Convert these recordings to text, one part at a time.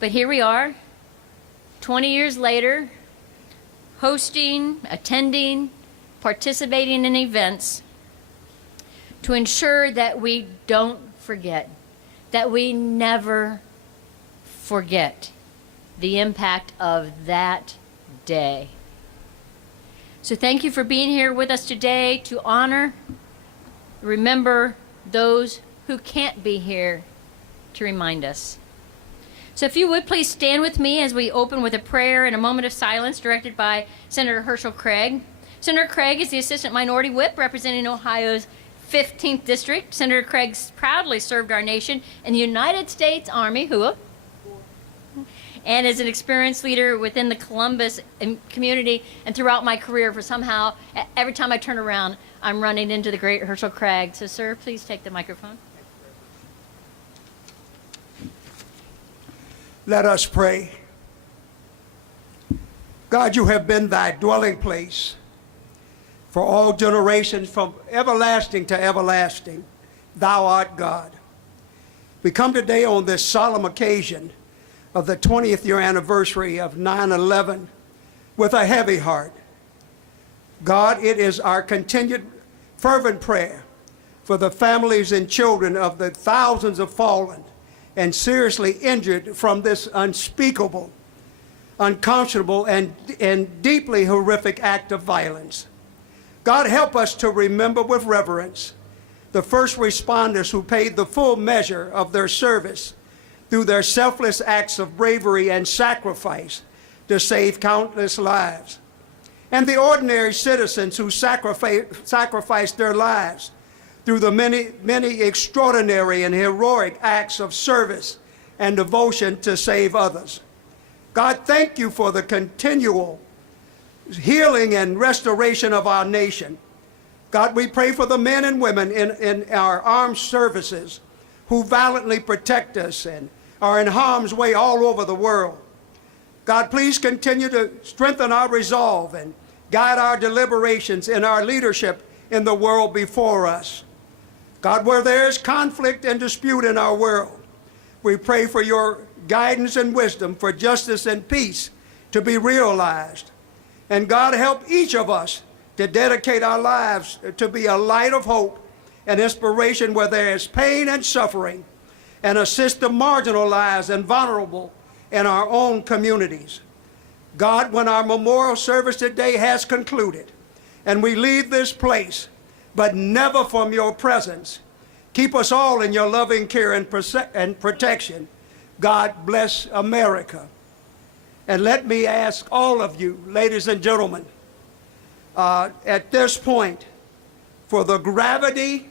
But here we are, 20 years later, hosting, attending, participating in events to ensure that we don't forget, that we never forget the impact of that day. So thank you for being here with us today to honor, remember those who can't be here to remind us. So if you would please stand with me as we open with a prayer and a moment of silence directed by Senator Herschel Craig. Senator Craig is the Assistant Minority Whip representing Ohio's 15th District. Senator Craig proudly served our nation in the United States Army, and is an experienced leader within the Columbus community and throughout my career. For somehow, every time I turn around, I'm running into the great Herschel Craig. So, sir, please take the microphone. Let us pray. God, you have been thy dwelling place for all generations, from everlasting to everlasting. Thou art God. We come today on this solemn occasion of the 20th year anniversary of 9/11 with a heavy heart. God, it is our continued fervent prayer for the families and children of the thousands of fallen and seriously injured from this unspeakable, unconscionable, and deeply horrific act of violence. God, help us to remember with reverence the first responders who paid the full measure of their service through their selfless acts of bravery and sacrifice to save countless lives, and the ordinary citizens who sacrificed their lives through the many extraordinary and heroic acts of service and devotion to save others. God, thank you for the continual healing and restoration of our nation. God, we pray for the men and women in our armed services who valiantly protect us and are in harm's way all over the world. God, please continue to strengthen our resolve and guide our deliberations in our leadership in the world before us. God, where there is conflict and dispute in our world, we pray for your guidance and wisdom for justice and peace to be realized. And God, help each of us to dedicate our lives to be a light of hope and inspiration where there is pain and suffering, and assist the marginalized and vulnerable in our own communities. God, when our memorial service today has concluded and we leave this place, but never from your presence, keep us all in your loving care and protection. God bless America. And let me ask all of you, ladies and gentlemen, at this point, for the gravity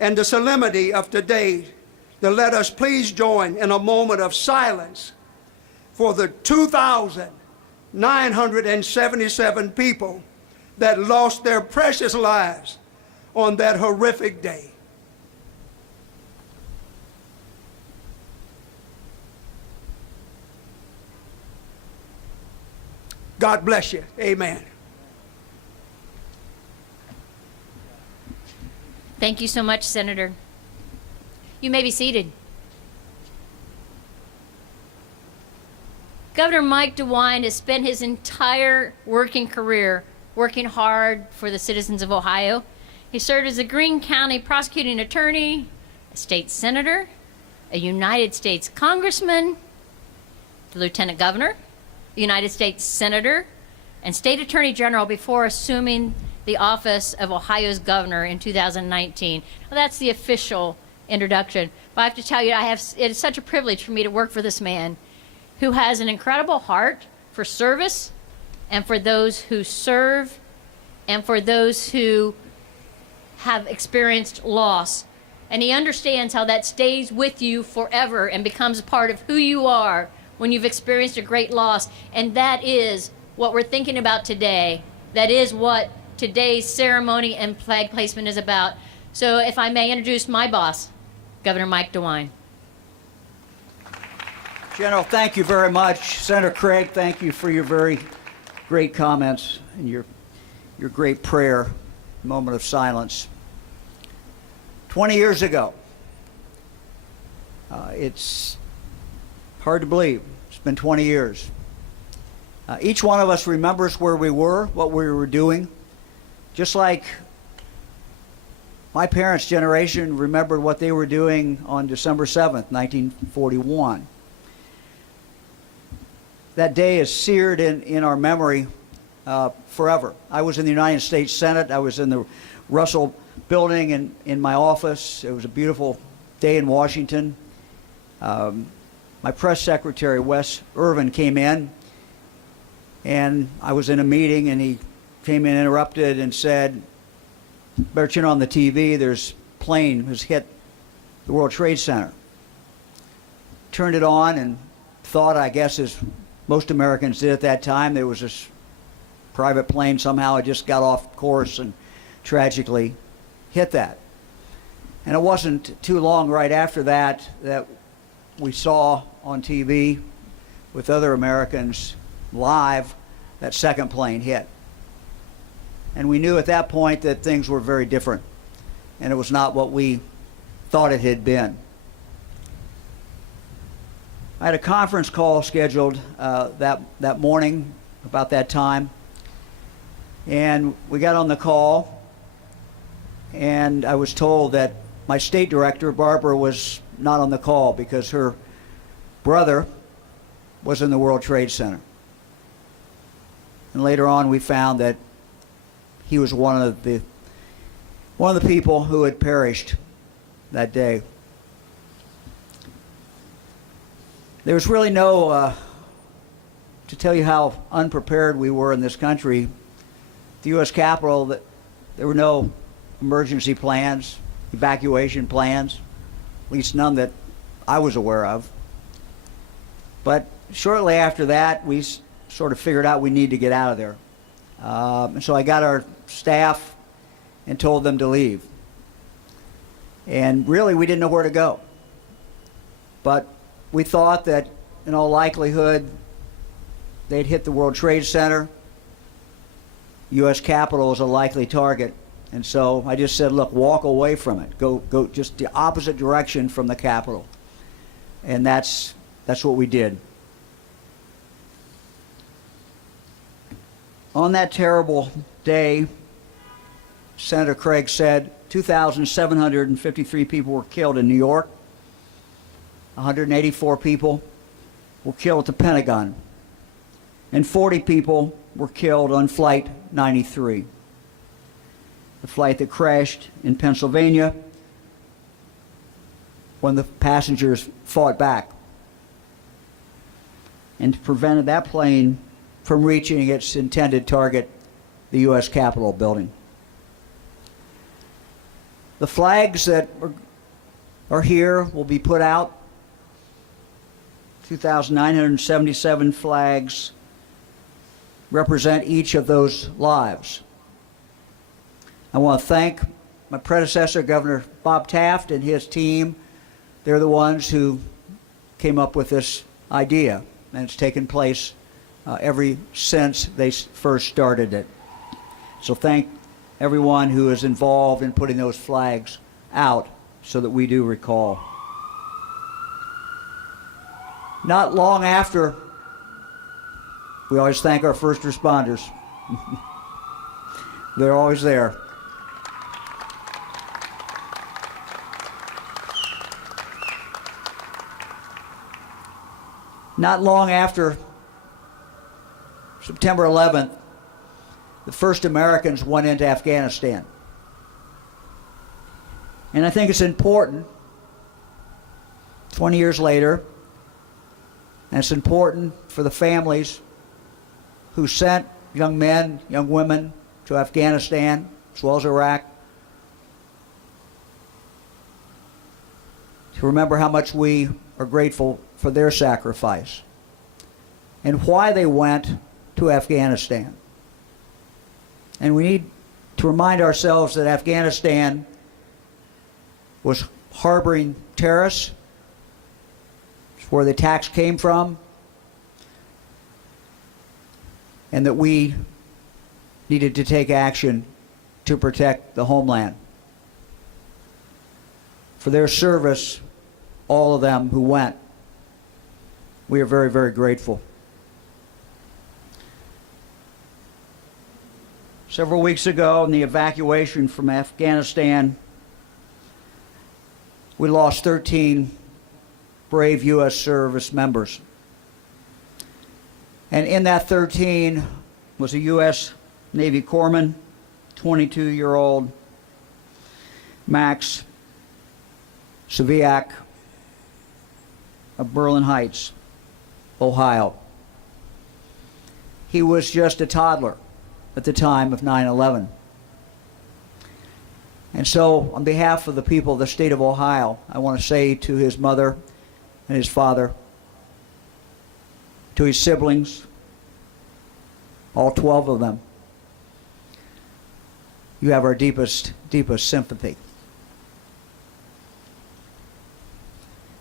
and the solemnity of today, to let us please join in a moment of silence for the 2,977 people that lost their precious lives on that horrific day. God bless you. Amen. Thank you so much, Senator. You may be seated. Governor Mike DeWine has spent his entire working career working hard for the citizens of Ohio. He served as a Greene County prosecuting attorney, a state senator, a United States congressman, the lieutenant governor, a United States senator, and state attorney general before assuming the office of Ohio's governor in 2019. Well, that's the official introduction. But I have to tell you, it is such a privilege for me to work for this man who has an incredible heart for service and for those who serve and for those who have experienced loss. And he understands how that stays with you forever and becomes a part of who you are when you've experienced a great loss. And that is what we're thinking about today. That is what today's ceremony and flag placement is about. So if I may introduce my boss, Governor Mike DeWine. General, thank you very much. Senator Craig, thank you for your very great comments and your great prayer, moment of silence. 20 years ago, it's Hard to believe. It's been 20 years. Each one of us remembers where we were, what we were doing, just like my parents' generation remembered what they were doing on December 7th, 1941. That day is seared in our memory forever. I was in the United States Senate. I was in the Russell building in my office. It was a beautiful day in Washington. My press secretary, Wes Irvin, came in, and I was in a meeting, and he came in, interrupted, and said, "Better turn on the TV. There's a plane has hit the World Trade Center." Turned it on and thought, I guess, as most Americans did at that time, there was this private plane somehow had just got off course and tragically hit that. And it wasn't too long right after that that we saw on TV with other Americans live that second plane hit. And we knew at that point that things were very different, and it was not what we thought it had been. I had a conference call scheduled that morning about that time, and we got on the call, and I was told that my state director, Barbara, was not on the call because her brother was in the World Trade Center. And later on we found that he was one of the people who had perished that day. There was really no, to tell you how unprepared we were in this country, the U.S. Capitol, there were no emergency plans, evacuation plans, at least none that I was aware of. But shortly after that, we sort of figured out we need to get out of there. And so I got our staff and told them to leave. And really, we didn't know where to go. But we thought that in all likelihood they'd hit the World Trade Center. U.S. Capitol is a likely target. And so I just said, look, walk away from it. Go just the opposite direction from the Capitol. And that's what we did. On that terrible day, Senator Craig said 2,753 people were killed in New York. 184 people were killed at the Pentagon, and 40 people were killed on Flight 93, the flight that crashed in Pennsylvania when the passengers fought back and prevented that plane from reaching its intended target, the U.S. Capitol building. The flags that are here will be put out. 2,977 flags represent each of those lives. I want to thank my predecessor, Governor Bob Taft, and his team. They're the ones who came up with this idea, and it's taken place ever since they first started it. So thank everyone who is involved in putting those flags out so that we do recall. Not long after, we always thank our first responders. They're always there. Not long after September 11th, the first Americans went into Afghanistan. And I think it's important, 20 years later, and it's important for the families who sent young men, young women to Afghanistan, as well as Iraq, to remember how much we are grateful for their sacrifice and why they went to Afghanistan. And we need to remind ourselves that Afghanistan was harboring terrorists. It's where the attacks came from, and that we needed to take action to protect the homeland. For their service, all of them who went, We are very, very grateful. Several weeks ago, in the evacuation from Afghanistan, we lost 13 brave U.S. service members. And in that 13 was a U.S. Navy corpsman, 22-year-old Max Saviak of Berlin Heights, Ohio. He was just a toddler at the time of 9/11. And so, on behalf of the people of the state of Ohio, I want to say to his mother and his father, to his siblings, all 12 of them, you have our deepest, deepest sympathy.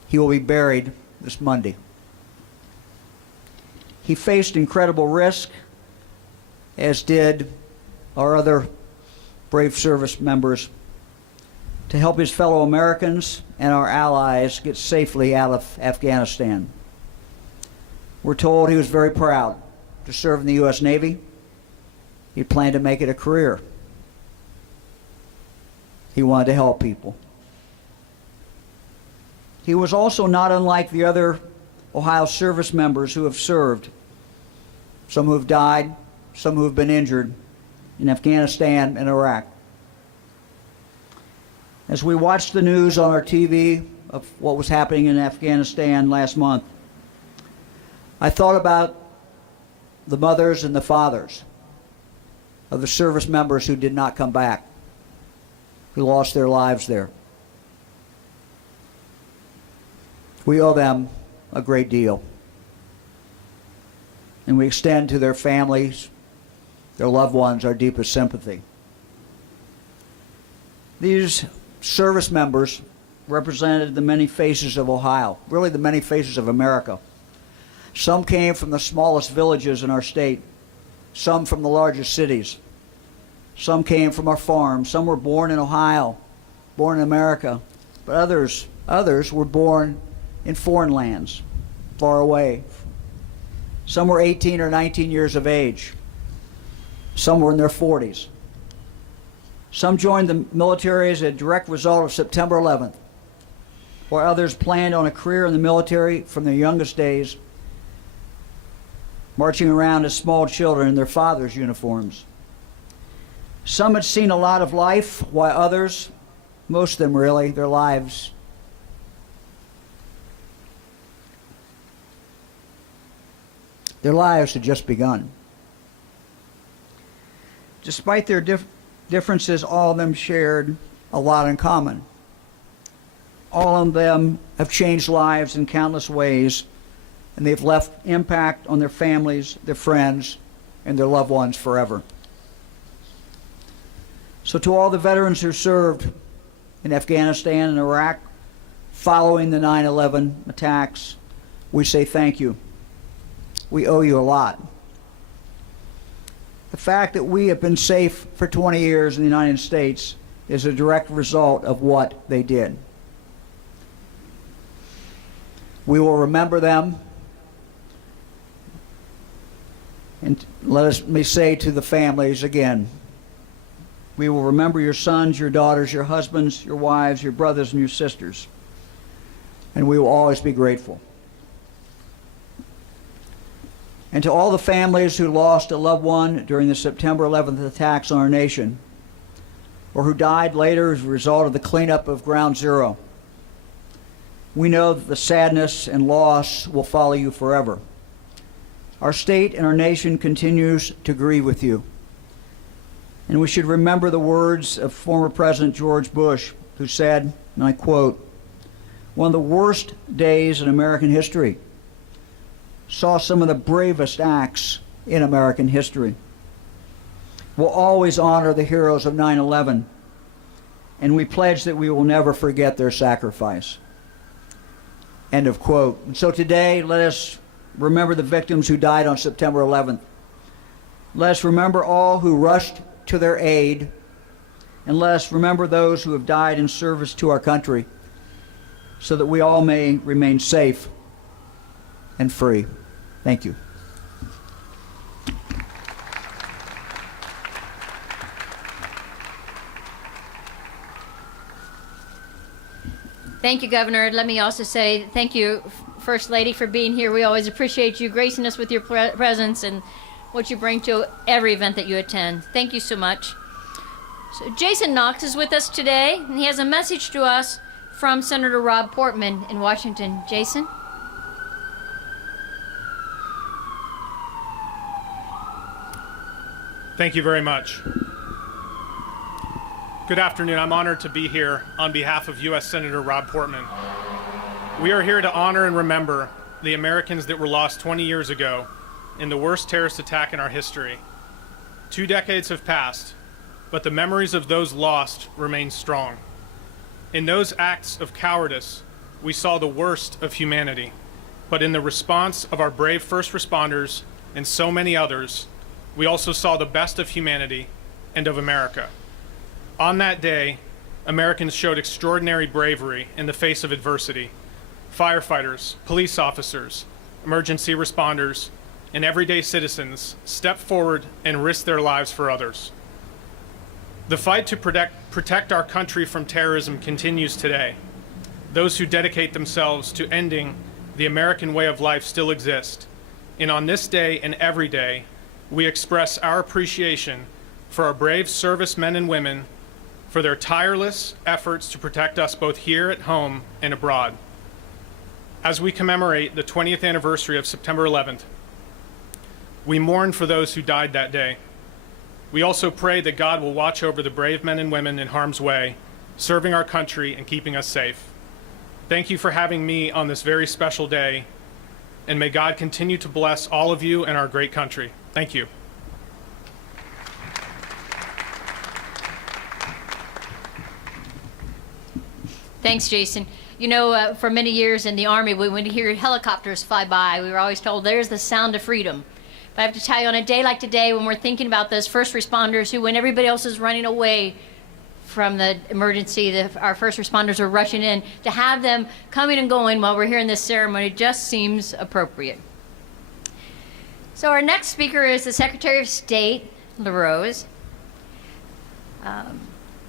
He will be buried this Monday. He faced incredible risk, as did our other brave service members, to help his fellow Americans and our allies get safely out of Afghanistan. We're told he was very proud to serve in the U.S. Navy. He planned to make it a career. He wanted to help people. He was also not unlike the other Ohio service members who have served, some who have died, some who have been injured in Afghanistan and Iraq. As we watched the news on our TV of what was happening in Afghanistan last month, I thought about the mothers and the fathers of the service members who did not come back, who lost their lives there. We owe them a great deal. And we extend to their families, their loved ones, our deepest sympathy. These service members represented the many faces of Ohio, really the many faces of America. Some came from the smallest villages in our state, some from the largest cities. Some came from our farms. Some were born in Ohio, born in America. But others were born in foreign lands, far away. Some were 18 or 19 years of age. Some were in their 40s. Some joined the military as a direct result of September 11th, while others planned on a career in the military from their youngest days, marching around as small children in their fathers' uniforms. Some had seen a lot of life, while others, most of them really, their lives had just begun. Despite their differences, all of them shared a lot in common. All of them have changed lives in countless ways, and they've left impact on their families, their friends, and their loved ones forever. So to all the veterans who served in Afghanistan and Iraq following the 9/11 attacks, we say thank you. We owe you a lot. The fact that we have been safe for 20 years in the United States is a direct result of what they did. We will remember them. And let me say to the families again, we will remember your sons, your daughters, your husbands, your wives, your brothers, and your sisters. And we will always be grateful. And to all the families who lost a loved one during the September 11th attacks on our nation, or who died later as a result of the cleanup of Ground Zero, we know that the sadness and loss will follow you forever. Our state and our nation continues to grieve with you. And we should remember the words of former President George Bush, who said, and I quote, "One of the worst days in American history saw some of the bravest acts in American history. We'll always honor the heroes of 9/11, and we pledge that we will never forget their sacrifice." End of quote. And so today, let us remember the victims who died on September 11th. Let us remember all who rushed to their aid, and let us remember those who have died in service to our country, so that we all may remain safe and free. Thank you. Thank you, Governor. Let me also say thank you, First Lady, for being here. We always appreciate you gracing us with your presence and what you bring to every event that you attend. Thank you so much. So Jason Knox is with us today, and he has a message to us from Senator Rob Portman in Washington. Jason? Thank you very much. Good afternoon. I'm honored to be here on behalf of U.S. Senator Rob Portman. We are here to honor and remember the Americans that were lost 20 years ago in the worst terrorist attack in our history. 2 decades have passed, but the memories of those lost remain strong. In those acts of cowardice, we saw the worst of humanity, but in the response of our brave first responders and so many others, we also saw the best of humanity and of America. On that day, Americans showed extraordinary bravery in the face of adversity. Firefighters, police officers, emergency responders, and everyday citizens stepped forward and risked their lives for others. The fight to protect our country from terrorism continues today. Those who dedicate themselves to ending the American way of life still exist. And on this day and every day, we express our appreciation for our brave servicemen and women for their tireless efforts to protect us both here at home and abroad. As we commemorate the 20th anniversary of September 11th, we mourn for those who died that day. We also pray that God will watch over the brave men and women in harm's way, serving our country and keeping us safe. Thank you for having me on this very special day, and may God continue to bless all of you and our great country. Thank you. Thanks, Jason. You know, for many years in the Army, when we hear helicopters fly by, we were always told, there's the sound of freedom. But I have to tell you, on a day like today, when we're thinking about those first responders who, when everybody else is running away from the emergency, our first responders are rushing in, to have them coming and going while we're here in this ceremony just seems appropriate. So our next speaker is the Secretary of State, LaRose.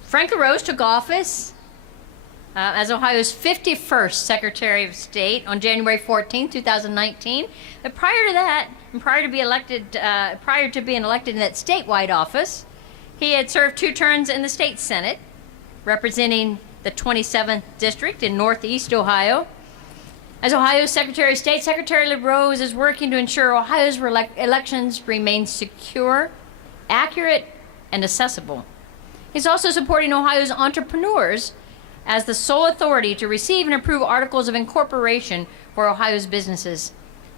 Frank LaRose took office as Ohio's 51st Secretary of State on January 14, 2019. But prior to that, and prior to being elected in that statewide office, he had served 2 terms in the state Senate, representing the 27th District in Northeast Ohio. As Ohio's Secretary of State, Secretary LaRose is working to ensure Ohio's elections remain secure, accurate, and accessible. He's also supporting Ohio's entrepreneurs as the sole authority to receive and approve articles of incorporation for Ohio's businesses.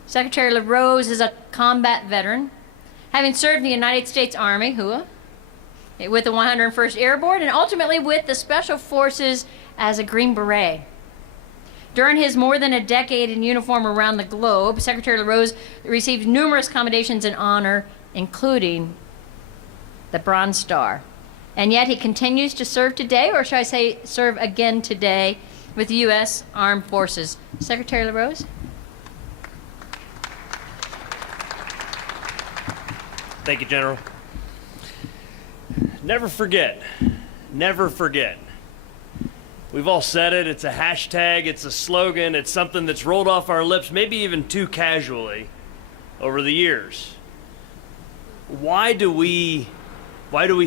Secretary LaRose is a combat veteran, having served in the United States Army, HUA, with the 101st Airborne, and ultimately with the Special Forces as a Green Beret. During his more than a decade in uniform around the globe, Secretary LaRose received numerous commendations and honor, including the Bronze Star. And yet he continues to serve today, or should I say serve again today, with the U.S. Armed Forces. Secretary LaRose? Thank you, General. Never forget. Never forget. We've all said it. It's a hashtag. It's a slogan. It's something that's rolled off our lips, maybe even too casually, over the years. Why do we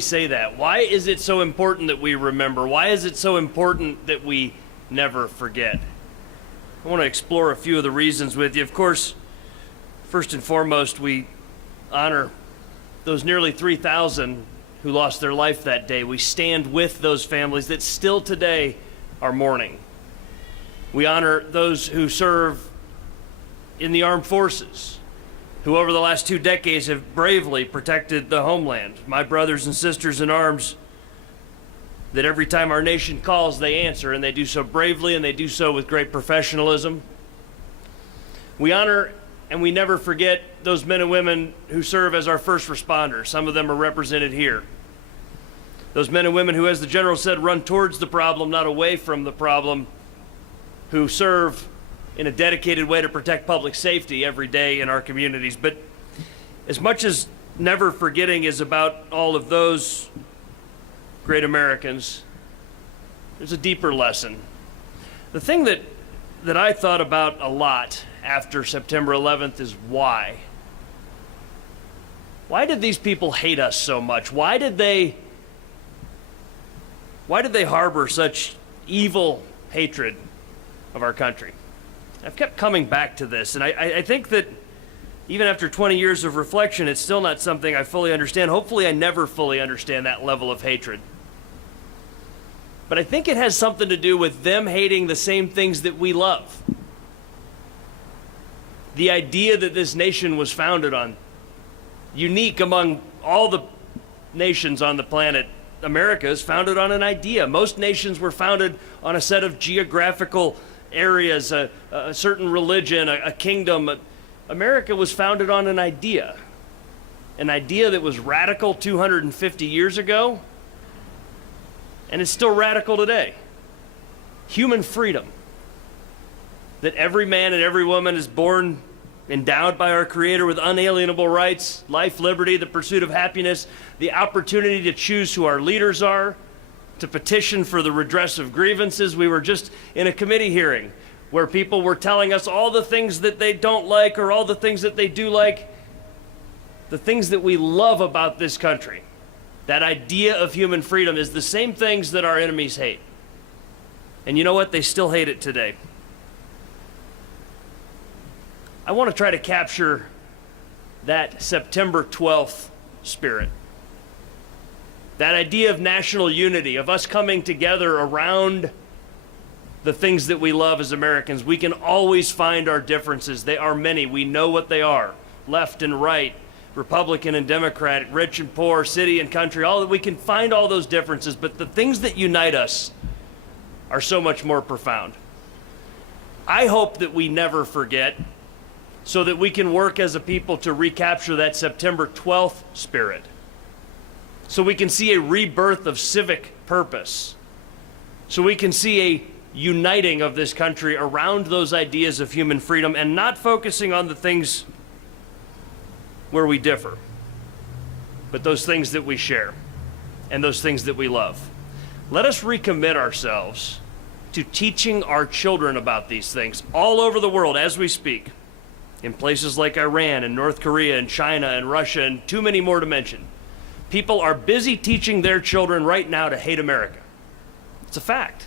say that? Why is it so important that we remember? Why is it so important that we never forget? I want to explore a few of the reasons with you. Of course, first and foremost, we honor those nearly 3,000 who lost their life that day. We stand with those families that still today are mourning. We honor those who serve in the armed forces, who over the last 2 decades have bravely protected the homeland. My brothers and sisters in arms, that every time our nation calls, they answer, and they do so bravely, and they do so with great professionalism. We honor and we never forget those men and women who serve as our first responders. Some of them are represented here. Those men and women who, as the General said, run towards the problem, not away from the problem, who serve in a dedicated way to protect public safety every day in our communities. But as much as never forgetting is about all of those great Americans, there's a deeper lesson. The thing that I thought about a lot after September 11th is why. Why did these people hate us so much? Why did they harbor such evil hatred of our country? I've kept coming back to this, and I think that even after 20 years of reflection, it's still not something I fully understand. Hopefully, I never fully understand that level of hatred. But I think it has something to do with them hating the same things that we love. The idea that this nation was founded on, unique among all the nations on the planet, America is founded on an idea. Most nations were founded on a set of geographical areas, a certain religion, a kingdom. America was founded on an idea that was radical 250 years ago, and it's still radical today. Human freedom. That every man and every woman is born endowed by our Creator with unalienable rights, life, liberty, the pursuit of happiness, the opportunity to choose who our leaders are, to petition for the redress of grievances. We were just in a committee hearing where people were telling us all the things that they don't like or all the things that they do like, the things that we love about this country. That idea of human freedom is the same things that our enemies hate. And you know what? They still hate it today. I want to try to capture that September 12th spirit. That idea of national unity, of us coming together around the things that we love as Americans. We can always find our differences. They are many. We know what they are. Left and right, Republican and Democrat, rich and poor, city and country. We can find all those differences, but the things that unite us are so much more profound. I hope that we never forget, so that we can work as a people to recapture that September 12th spirit. So we can see a rebirth of civic purpose. So we can see a uniting of this country around those ideas of human freedom and not focusing on the things where we differ, but those things that we share and those things that we love. Let us recommit ourselves to teaching our children about these things all over the world as we speak. In places like Iran and North Korea and China and Russia and too many more to mention. People are busy teaching their children right now to hate America. It's a fact.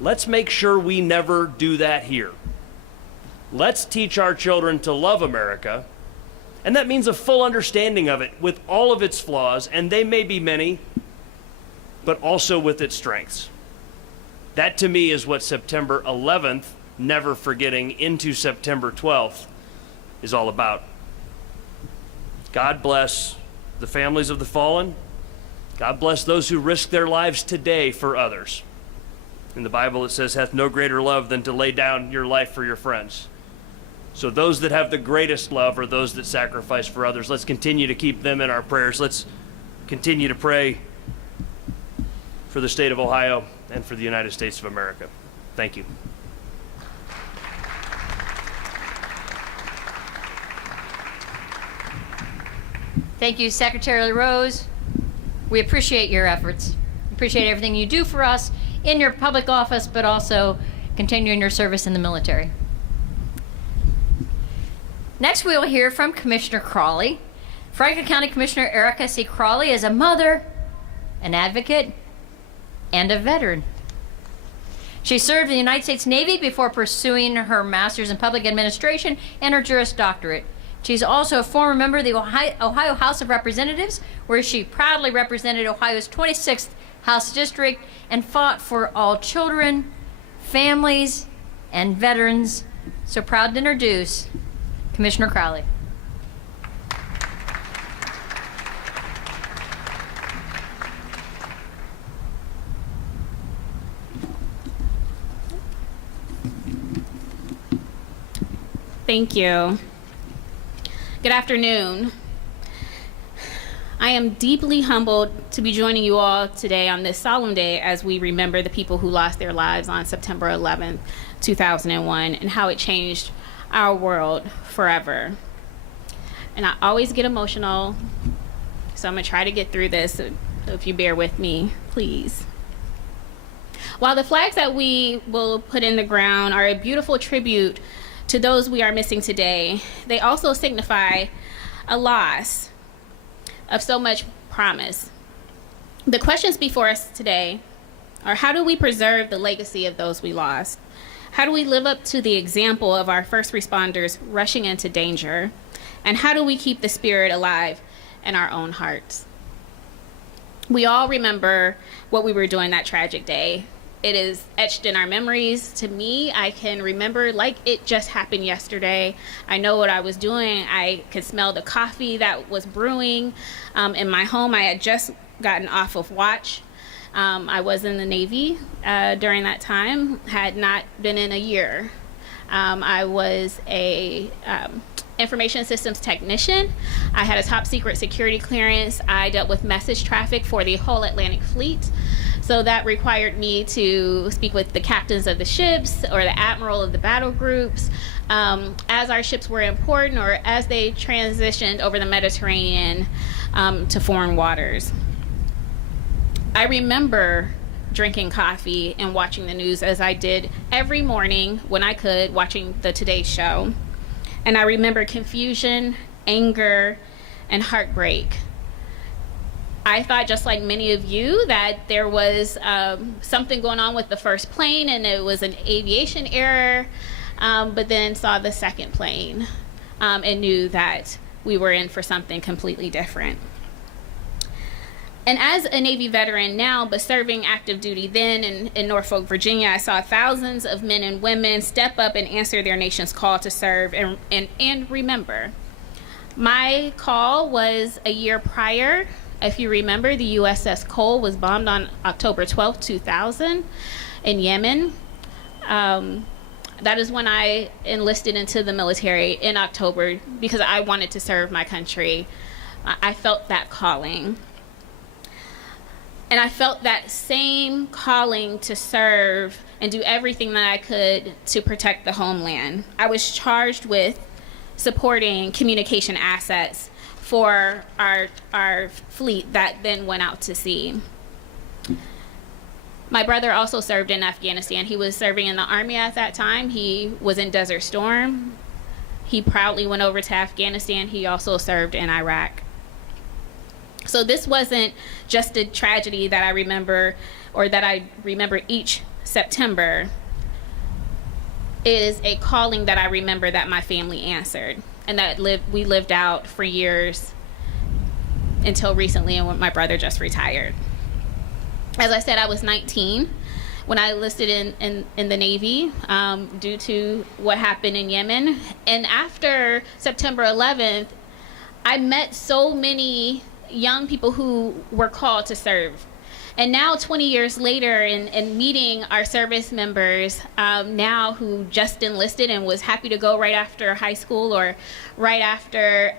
Let's make sure we never do that here. Let's teach our children to love America, and that means a full understanding of it with all of its flaws, and they may be many, but also with its strengths. That to me is what September 11th, never forgetting, into September 12th is all about. God bless the families of the fallen. God bless those who risk their lives today for others. In the Bible it says, hath no greater love than to lay down your life for your friends. So those that have the greatest love are those that sacrifice for others. Let's continue to keep them in our prayers. Let's continue to pray for the state of Ohio and for the United States of America. Thank you. Thank you, Secretary Rose. We appreciate your efforts. Appreciate everything you do for us in your public office, but also continuing your service in the military. Next, we will hear from Commissioner Crawley. Franklin County Commissioner Erica C. Crawley is a mother, an advocate, and a veteran. She served in the United States Navy before pursuing her master's in public administration and her Juris Doctorate. She's also a former member of the Ohio House of Representatives, where she proudly represented Ohio's 26th House District and fought for all children, families, and veterans. So proud to introduce Commissioner Crawley. Thank you. Good afternoon. I am deeply humbled to be joining you all today on this solemn day as we remember the people who lost their lives on September 11th. 2001, and how it changed our world forever. And I always get emotional, so I'm going to try to get through this, so if you bear with me, please. While the flags that we will put in the ground are a beautiful tribute to those we are missing today, they also signify a loss of so much promise. The questions before us today are, how do we preserve the legacy of those we lost? How do we live up to the example of our first responders rushing into danger? And how do we keep the spirit alive in our own hearts? We all remember what we were doing that tragic day. It is etched in our memories. To me, I can remember like it just happened yesterday. I know what I was doing. I could smell the coffee that was brewing in my home. I had just gotten off of watch. I was in the Navy during that time, had not been in a year. I was a information systems technician. I had a top secret security clearance. I dealt with message traffic for the whole Atlantic Fleet. So that required me to speak with the captains of the ships or the admiral of the battle groups as our ships were important or as they transitioned over the Mediterranean to foreign waters. I remember drinking coffee and watching the news, as I did every morning when I could, watching the Today Show. And I remember confusion, anger, and heartbreak. I thought, just like many of you, that there was something going on with the first plane and it was an aviation error, but then saw the second plane and knew that we were in for something completely different. And as a Navy veteran now, but serving active duty then in Norfolk, Virginia, I saw thousands of men and women step up and answer their nation's call to serve and remember. My call was a year prior. If you remember, the USS Cole was bombed on October 12, 2000 in Yemen. That is when I enlisted into the military in October because I wanted to serve my country. I felt that calling. And I felt that same calling to serve and do everything that I could to protect the homeland. I was charged with supporting communication assets for our fleet that then went out to sea. My brother also served in Afghanistan. He was serving in the Army at that time. He was in Desert Storm. He proudly went over to Afghanistan. He also served in Iraq. So this wasn't just a tragedy that I remember, or that I remember each September. It is a calling that I remember that my family answered, and that we lived out for years until recently, and when my brother just retired. As I said, I was 19 when I enlisted in the Navy due to what happened in Yemen. And after September 11th, I met so many young people who were called to serve. And now 20 years later, and meeting our service members now who just enlisted and was happy to go right after high school or right after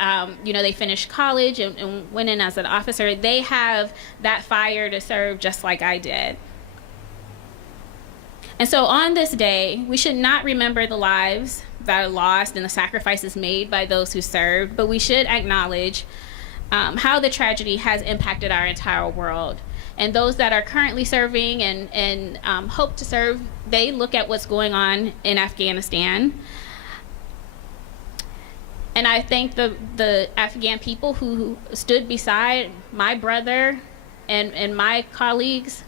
they finished college and went in as an officer, they have that fire to serve just like I did. And so on this day, we should not remember the lives that are lost and the sacrifices made by those who served, but we should acknowledge how the tragedy has impacted our entire world. And those that are currently serving and hope to serve, they look at what's going on in Afghanistan. And I thank the Afghan people who stood beside my brother and my colleagues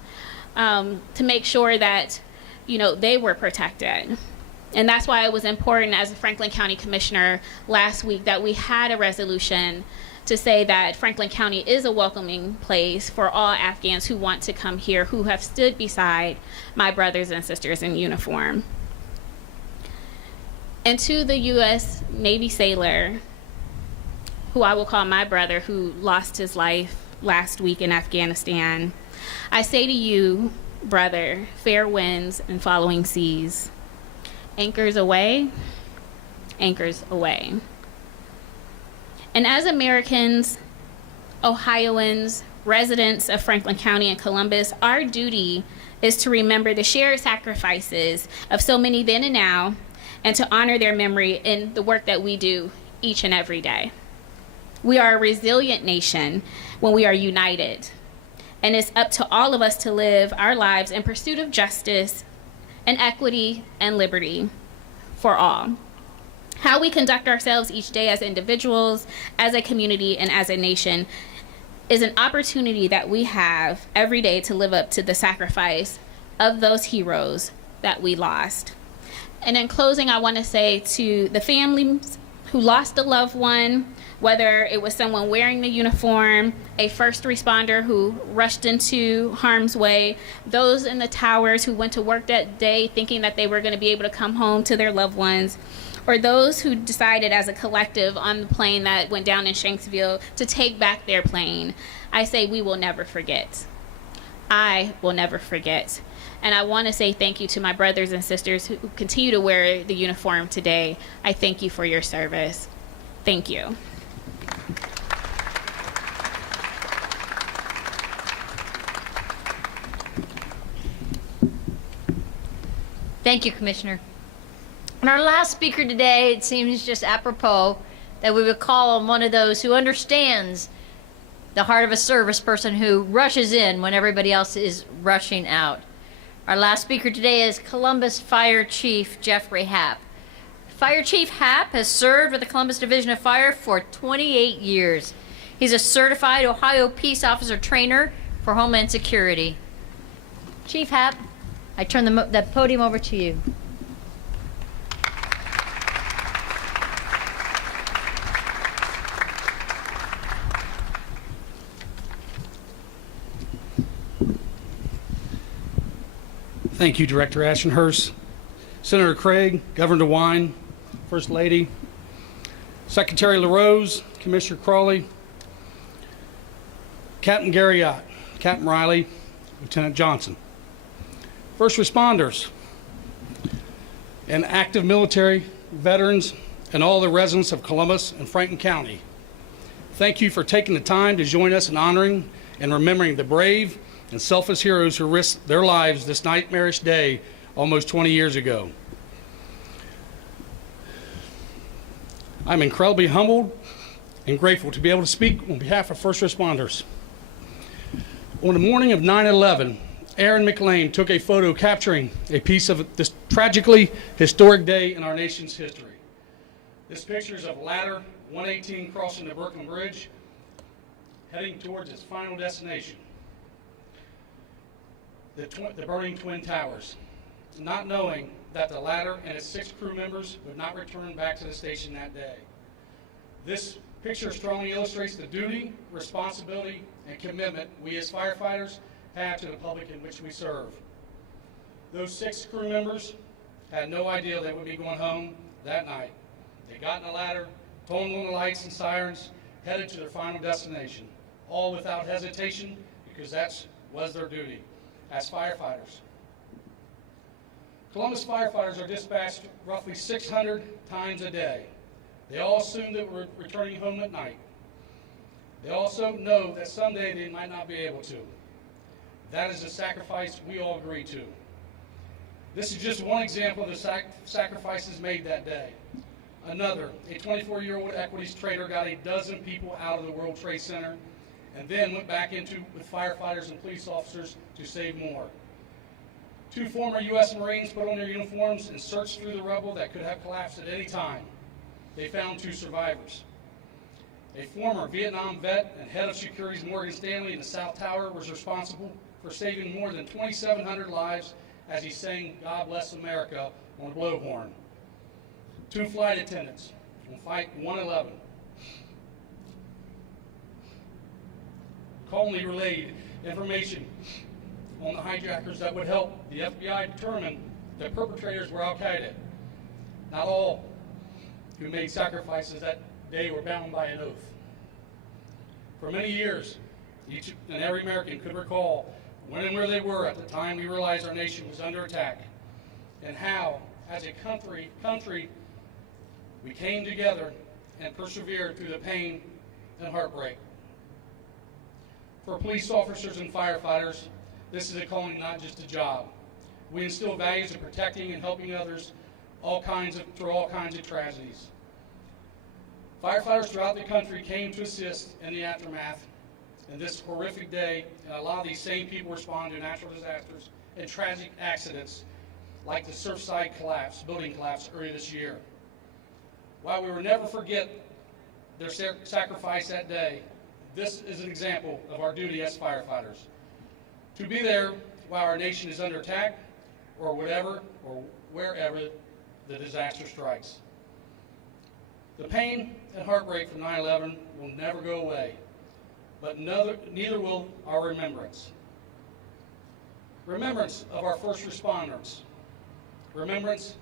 to make sure that, they were protected. And that's why it was important as a Franklin County Commissioner last week that we had a resolution to say that Franklin County is a welcoming place for all Afghans who want to come here, who have stood beside my brothers and sisters in uniform. And to the U.S. Navy sailor, who I will call my brother, who lost his life last week in Afghanistan, I say to you, brother, fair winds and following seas. Anchors away, anchors away. And as Americans, Ohioans, residents of Franklin County and Columbus, our duty is to remember the shared sacrifices of so many then and now, and to honor their memory in the work that we do each and every day. We are a resilient nation when we are united, and it's up to all of us to live our lives in pursuit of justice and equity and liberty for all. How we conduct ourselves each day as individuals, as a community, and as a nation is an opportunity that we have every day to live up to the sacrifice of those heroes that we lost. And in closing, I want to say to the families who lost a loved one, whether it was someone wearing the uniform, a first responder who rushed into harm's way, those in the towers who went to work that day thinking that they were going to be able to come home to their loved ones, or those who decided as a collective on the plane that went down in Shanksville to take back their plane, I say we will never forget. I will never forget. And I want to say thank you to my brothers and sisters who continue to wear the uniform today. I thank you for your service. Thank you. Thank you, Commissioner. And our last speaker today, it seems just apropos that we would call on one of those who understands the heart of a service person who rushes in when everybody else is rushing out. Our last speaker today is Columbus Fire Chief Jeffrey Happ. Fire Chief Happ has served with the Columbus Division of Fire for 28 years. He's a certified Ohio Peace Officer Trainer for Homeland Security. Chief Happ, I turn the podium over to you. Thank you, Director Ashenhurst, Senator Craig, Governor DeWine, First Lady, Secretary LaRose, Commissioner Crawley, Captain Garriott, Captain Riley, Lieutenant Johnson, first responders, and active military, veterans, and all the residents of Columbus and Franklin County. Thank you for taking the time to join us in honoring and remembering the brave and selfless heroes who risked their lives this nightmarish day almost 20 years ago. I'm incredibly humbled and grateful to be able to speak on behalf of first responders. On the morning of 9/11, Aaron McLean took a photo capturing a piece of this tragically historic day in our nation's history. This picture is of Ladder 118 crossing the Brooklyn Bridge, heading towards its final destination, the burning Twin Towers, not knowing that the ladder and its 6 crew members would not return back to the station that day. This picture strongly illustrates the duty, responsibility, and commitment we as firefighters have to the public in which we serve. Those 6 crew members had no idea they would be going home that night. They got in the ladder, toned on the lights and sirens, headed to their final destination, all without hesitation, because that was their duty as firefighters. Columbus firefighters are dispatched roughly 600 times a day. They all assume that we're returning home at night. They also know that someday they might not be able to. That is a sacrifice we all agree to. This is just one example of the sacrifices made that day. Another, a 24-year-old equities trader got a dozen people out of the World Trade Center and then went back into with firefighters and police officers to save more. 2 former U.S. Marines put on their uniforms and searched through the rubble that could have collapsed at any time. They found 2 survivors. A former Vietnam vet and head of security's Morgan Stanley in the South Tower was responsible for saving more than 2,700 lives as he sang "God Bless America" on a blowhorn. 2 flight attendants on Flight 111 calmly relayed information on the hijackers that would help the FBI determine that perpetrators were Al-Qaeda. Not all who made sacrifices that day were bound by an oath. For many years, each and every American could recall when and where they were at the time we realized our nation was under attack, and how, as a country, we came together and persevered through the pain and heartbreak. For police officers and firefighters, This is a calling, not just a job. We instill values of protecting and helping others through all kinds of tragedies. Firefighters throughout the country came to assist in the aftermath in this horrific day, and a lot of these same people respond to natural disasters and tragic accidents like the Surfside building collapse earlier this year. While we will never forget their sacrifice that day, this is an example of our duty as firefighters. To be there while our nation is under attack, or wherever the disaster strikes. The pain and heartbreak from 9/11 will never go away, but neither will our remembrance. Remembrance of our first responders. Remembrance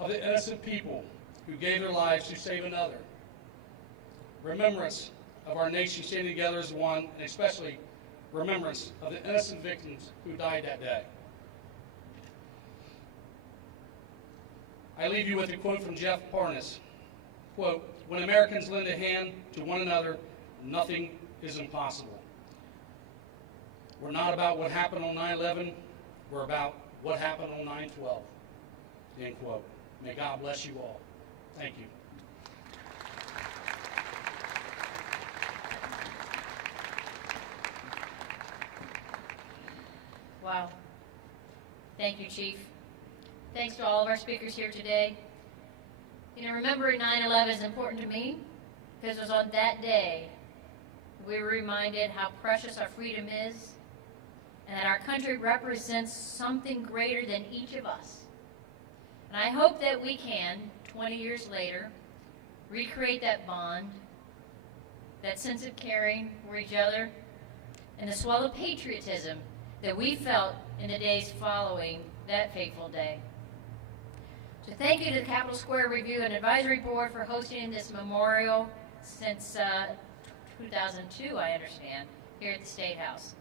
of the innocent people who gave their lives to save another. Remembrance of our nation standing together as one, and especially remembrance of the innocent victims who died that day. I leave you with a quote from Jeff Parnas. Quote, "When Americans lend a hand to one another, nothing is impossible." We're not about what happened on 9/11, we're about what happened on 9/12. End quote. May God bless you all. Thank you. Wow. Thank you, Chief. Thanks to all of our speakers here today. You know, remembering 9/11 is important to me because it was on that day we were reminded how precious our freedom is and that our country represents something greater than each of us. And I hope that we can, 20 years later, recreate that bond, that sense of caring for each other, and the swell of patriotism that we felt in the days following that fateful day. So thank you to the Capitol Square Review and Advisory Board for hosting this memorial since 2002, I understand, here at the State House.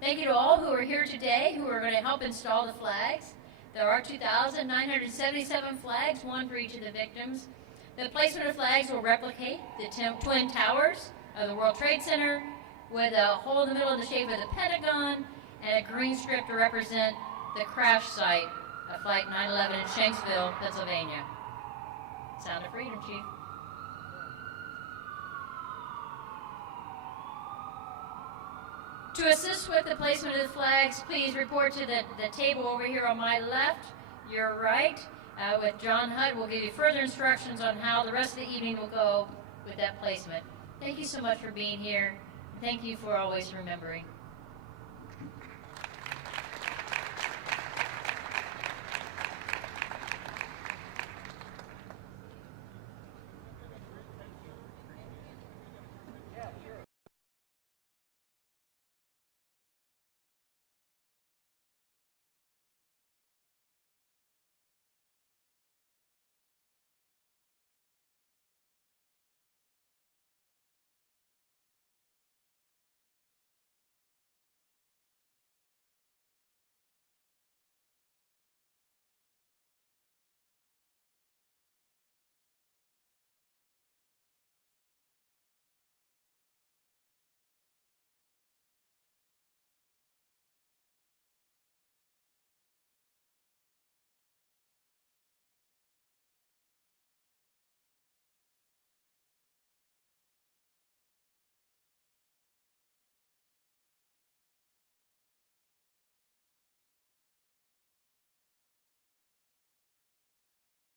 Thank you to all who are here today who are going to help install the flags. There are 2,977 flags, one for each of the victims. The placement of flags will replicate the Twin Towers of the World Trade Center with a hole in the middle in the shape of the Pentagon and a green strip to represent the crash site of Flight 9/11 in Shanksville, Pennsylvania. Sound of freedom, Chief. To assist with the placement of the flags, please report to the table over here on my left, your right, with John Hudd. We'll give you further instructions on how the rest of the evening will go with that placement. Thank you so much for being here. Thank you for always remembering.